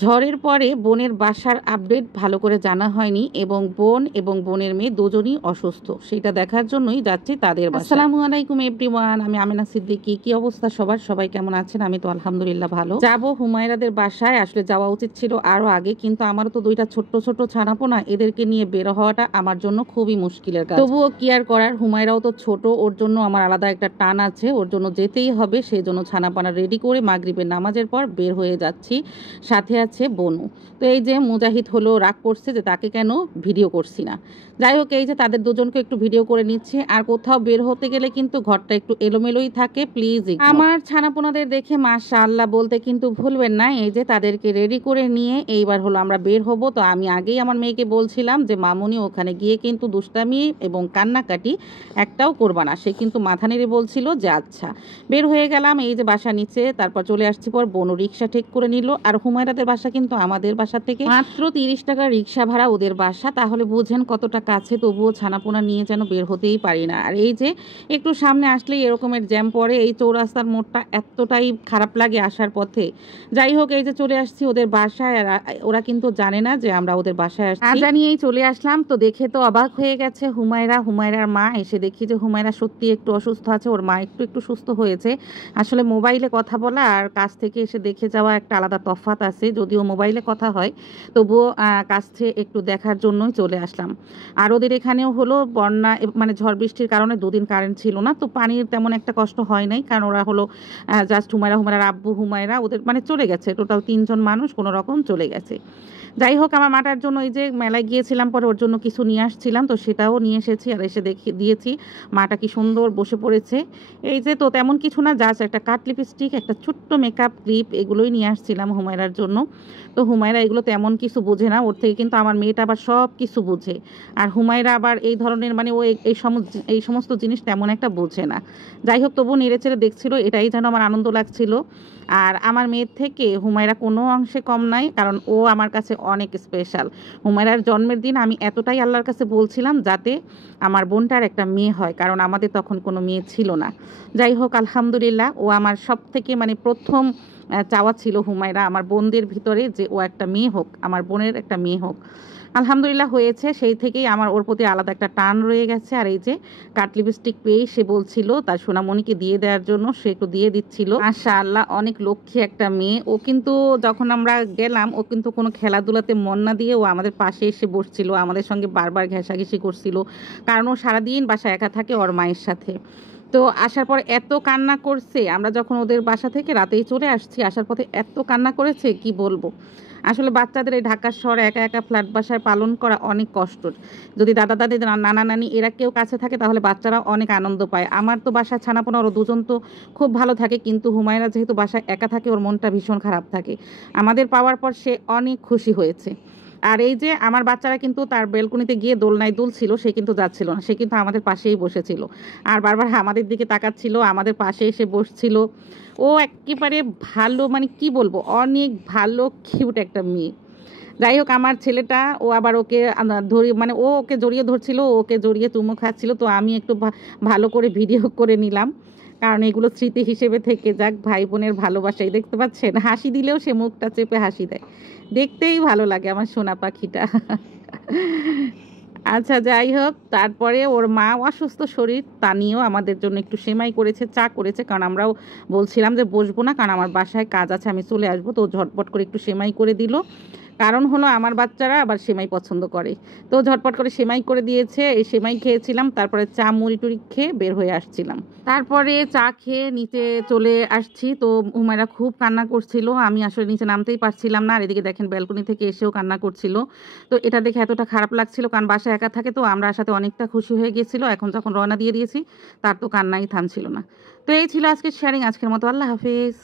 ঝড়ের পরে বোনের বাসার আপডেট ভালো করে জানা হয়নি এবং বোন এবং বোনের মেয়ে দুজনই অসুস্থ, সেটা দেখার জন্যই যাচ্ছি তাদের বাসায়। আসসালামু আলাইকুম এভরিওয়ান, আমি আমেনা সিদ্দিকী। কি অবস্থা সবার? সবাই কেমন আছেন? আমি তো আলহামদুলিল্লাহ ভালো। যাবো হুমায়রাদের বাসায়, আসলে যাওয়া উচিত ছিল আরও আগে, কিন্তু আমারও তো দুইটা ছোট্ট ছোট্ট ছানাপোনা, এদেরকে নিয়ে বের হওয়াটা আমার জন্য খুবই মুশকিলের কাজ। তবুও কি আর করার, হুমায়রাও তো ছোট, ওর জন্য আমার আলাদা একটা টান আছে, ওর জন্য যেতেই হবে। সেই জন্য ছানাপানা রেডি করে মাগরিবের নামাজের পর বের হয়ে যাচ্ছি। সাথে আছে বনু। তো এই যে মুজাহিদ হলো রাগ করছে যে তাকে কেন ভিডিও করছি না। যাই হোক, এই যে তাদের দুজনকে একটু ভিডিও করে নিচ্ছি। আর কোথাও বের হতে গেলে কিন্তু ঘরটা একটু এলোমেলোই থাকে, প্লিজ। আমার ছানাপোনাদের দেখে মাশাআল্লাহ বলতে কিন্তু ভুলবেন না। এই যে তাদেরকে রেডি করে নিয়ে এইবার হলো আমরা বের হব। তো আমি আগেই আমার মেয়েকে বলছিলাম যে মামুনি ওখানে গিয়ে কিন্তু দুষ্টামি এবং কান্নাকাটি একটাও করবা না। সে কিন্তু মাথা নেড়ে বলছিল যে আচ্ছা। বের হয়ে গেলাম, এই যে বাসা নিচে, তারপর চলে আসছি পর বনু রিক্সা ঠিক করে নিল। আর হুমায়রাদের বাসা কিন্তু আমাদের বাসা থেকে মাত্র 30 টাকা রিক্সা ভাড়া ওদের বাসা, তাহলে বুঝেন কতটা কাছে। তবুও ছানাপোনা নিয়ে যেন বের হতেই পারি না। আর এই যে একটু সামনে আসলেই এরকমের জ্যাম পড়ে, এই চৌরাস্তার মোড়টা এতটাই খারাপ লাগে আসার পথে। যাই হোক, এই যে চলে আসছি ওদের বাসায়। আর ওরা কিন্তু জানে না যে আমরা ওদের বাসায় আসছি। জানিয়েই চলে আসলাম। তো দেখে তো অবাক হয়ে গেছে হুমায়রার মা। এসে দেখি যে হুমায়রা সত্যি একটু অসুস্থ আছে, ওর মা একটু একটু সুস্থ হয়েছে। আসলে মোবাইলে কথা বলা আর কাছ থেকে এসে দেখে যাওয়া একটা আলাদা তফাৎ আছে। যদিও মোবাইলে কথা হয়, তবুও কাছ থেকে একটু দেখার জন্যই চলে আসলাম। আর ওদের এখানেও হলো বন্যা, মানে ঝড় বৃষ্টির কারণে দুদিন কারেন্ট ছিল না। তো পানির তেমন একটা কষ্ট হয় নাই, কারণ ওরা হলো জাস্ট হুমায়রার আব্বু হুমায়রা ওদের মানে চলে গেছে। টোটাল 3 জন মানুষ কোনো রকম চলে গেছে। যাই হোক, আমার মাটার জন্য এই যে মেলায় গিয়েছিলাম, পরে ওর জন্য কিছু নিয়ে আসছিলাম, তো সেটাও নিয়ে এসেছি। আর এসে দিয়েছি। মাটা কি সুন্দর বসে পড়েছে। এই যে, তো তেমন কিছু না, জাস্ট একটা কাট লিপস্টিক, একটা ছোট্ট মেকআপ ক্লিপ, এগুলোই নিয়ে আসছিলাম হুমায়রার জন্য। তো হুমায়রা এগুলো তেমন কিছু বোঝে না, ওর থেকে কিন্তু আমার মেয়েটা আবার সব কিছু বোঝে। আর হুমায়রা আবার এই ধরনের মানে ও এই সমস্ত জিনিস তেমন একটা বোঝে না। যাই হোক, তবু নেড়ে চেড়ে দেখছিল, এটাই যেন আমার আনন্দ লাগছিল। আর আমার মেয়ের থেকে হুমায়রা কোনো অংশে কম নাই, কারণ ও আমার কাছে অনেক স্পেশাল। হুমায়রার জন্মের দিন আমি এতটাই আল্লাহর কাছে বলছিলাম যাতে আমার বোনটার একটা মেয়ে হয়, কারণ আমাদের তখন কোনো মেয়ে ছিল না। যাই হোক, আলহামদুলিল্লাহ, ও আমার সব থেকে মানে প্রথম চাওয়া ছিল হুমায়রা আমার বোনদের ভিতরে যে ও একটা মেয়ে হোক, আমার বোনের একটা মেয়ে হোক। আলহামদুলিল্লাহ হয়েছে। সেই থেকেই আমার ওর প্রতি আলাদা একটা টান রয়ে গেছে। আর এই যে কাট লিপস্টিক পেয়েই সে বলছিল তার সোনামণিকে দিয়ে দেওয়ার জন্য, সে একটু দিয়ে দিচ্ছিল। মাশাআল্লাহ, অনেক লক্ষ্মী একটা মেয়ে। ও কিন্তু যখন আমরা গেলাম, ও কিন্তু কোনো খেলাধুলাতে মন না দিয়ে ও আমাদের পাশে এসে বসছিল, আমাদের সঙ্গে বারবার ঘেঁষাঘেঁষি করছিল, কারণ ও সারাদিন বাসায় একা থাকে ওর মায়ের সাথে। তো আসার পর এত কান্না করছে, আমরা যখন ওদের বাসা থেকে রাতেই চলে আসছি, আসার পথে এত কান্না করেছে কি বলবো। আসলে বাচ্চাদের এই ঢাকার শহরে একা একা ফ্ল্যাট বাসায় পালন করা অনেক কষ্টর। যদি দাদা দাদি নানা নানি এরা কেউ কাছে থাকে তাহলে বাচ্চারা অনেক আনন্দ পায়। আমার তো বাসায় ছানাপোনা ওরা দুজন তো খুব ভালো থাকে, কিন্তু হুমায়রা যেহেতু বাসায় একা থাকে ওর মনটা ভীষণ খারাপ থাকে। আমাদের পাওয়ার পর সে অনেক খুশি হয়েছে। আর এই যে আমার বাচ্চারা কিন্তু তার বেলকনিতে গিয়ে দোলনায় দুলছিল, সে কিন্তু যাচ্ছিল না, সে কিন্তু আমাদের পাশেই বসেছিল। আর বারবার আমাদের দিকে তাকাচ্ছিল, আমাদের পাশে এসে বসছিল। ও একেবারে ভালো, মানে কি বলবো, অনেক ভালো কিউট একটা মেয়ে। যাই হোক, আমার ছেলেটা ও আবার ওকে মানে ও ওকে জড়িয়ে ধরছিল, ওকে জড়িয়ে চুমু খাচ্ছিল। তো আমি একটু ভালো করে ভিডিও করে নিলাম, কারণ এগুলো স্মৃতি হিসেবে থেকে যাক। ভাই বোনের ভালোবাসাই, দেখতে পাচ্ছেন হাসি দিলেও সে মুখটা চেপে হাসি দেয়, দেখতেই ভালো লাগে আমার সোনা পাখিটা। আচ্ছা, যাই হোক, তারপরে ওর মা অসুস্থ শরীর, তা নিয়েও আমাদের জন্য একটু সেমাই করেছে, চা করেছে, কারণ আমরাও বলছিলাম যে বসবো না, কারণ আমার বাসায় কাজ আছে, আমি চলে আসবো। তো ঝটপট করে একটু সেমাই করে দিল, কারণ হলো আমার বাচ্চারা আবার সেমাই পছন্দ করে। তো ঝটপট করে সেমাই করে দিয়েছে, এই সেমাই খেয়েছিলাম, তারপরে চা মুড়ি টুড়ি খেয়ে বের হয়ে আসছিলাম। তারপরে চা খেয়ে নিচে চলে আসছি। তো হুমায়রা খুব কান্না করছিল, আমি আসলে নিচে নামতেই পারছিলাম না। আর এদিকে দেখেন ব্যালকনি থেকে এসেও কান্না করছিল। তো এটা দেখে এতটা খারাপ লাগছিল, কারণ বাসায় একা থাকে, তো আমরা সাথে অনেকটা খুশি হয়ে গেছিল। এখন যখন রওনা দিয়ে দিয়েছি, তার তো কান্নাই থামছিল না। তো এই ছিল আজকের শেয়ারিং, আজকের মতো আল্লাহ হাফেজ।